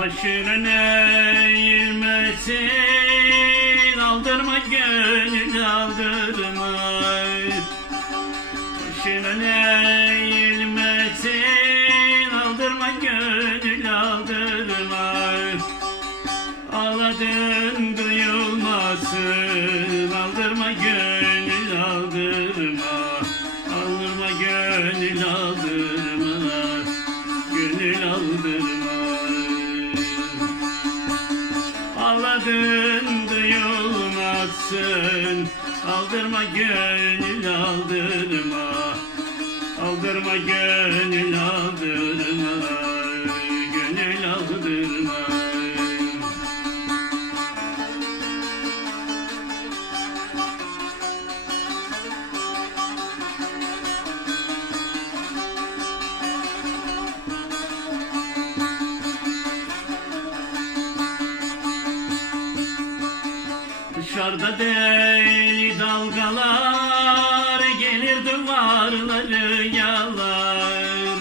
Başının eğilmesin Aldırma gönül aldırma. Başının eğilmesin Aldırma gönül aldırma. Ağladın duyulmasın Aldırma gönül Ağladın duyulmasın. Aldırma gönül aldırma. Aldırma gönül aldırma Dışarıda deli dalgalar Gelir duvarları yalar.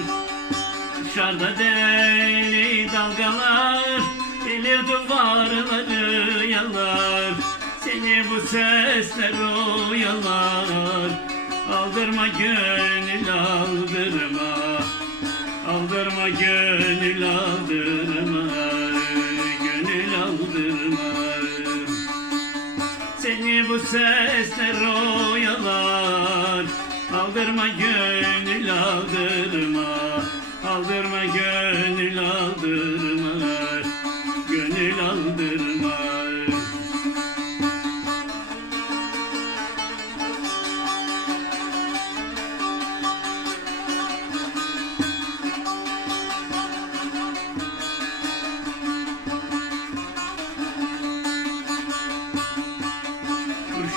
Dışarıda deli dalgalar Gelir duvarları yalar. Seni bu sesler oyalar. Aldırma gönül aldırma. Aldırma gönül aldırma sesler oyalar Aldırma gönül Aldırma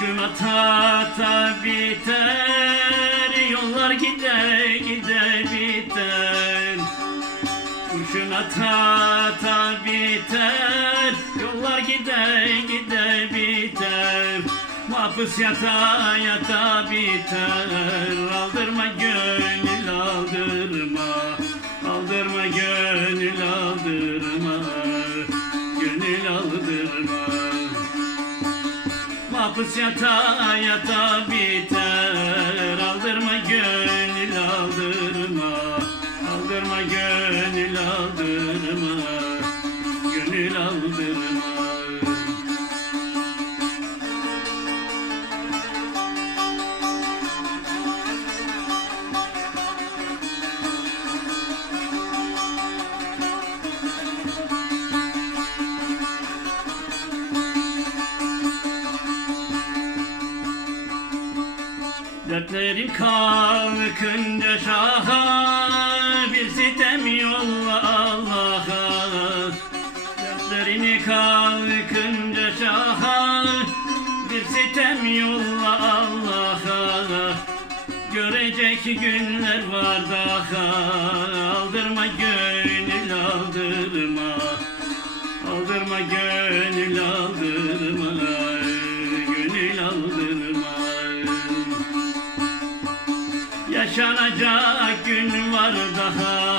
Kurşun ata ata biter Yollar gide gide biter. Kurşun ata ata biter Yollar gide gide biter. Mahpus yata yata biter. Aldırma gönül aldırma. Aldırma gönül aldırma Mahpus yata yata biter. Aldırma gönül aldırma. Aldırma gönül aldırma Dertlerim kalkınca şaha Bir sitem yolla Allah'a. Dertlerini kalkınca şaha Bir sitem yolla Allah'a. Görecek günler var daha Aldırma gönül aldırma. Aldırma gönül aldırma Yaşanacak gün var daha.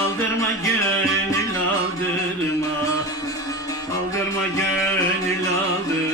Aldırma gönül aldırma. Aldırma gönül aldırma.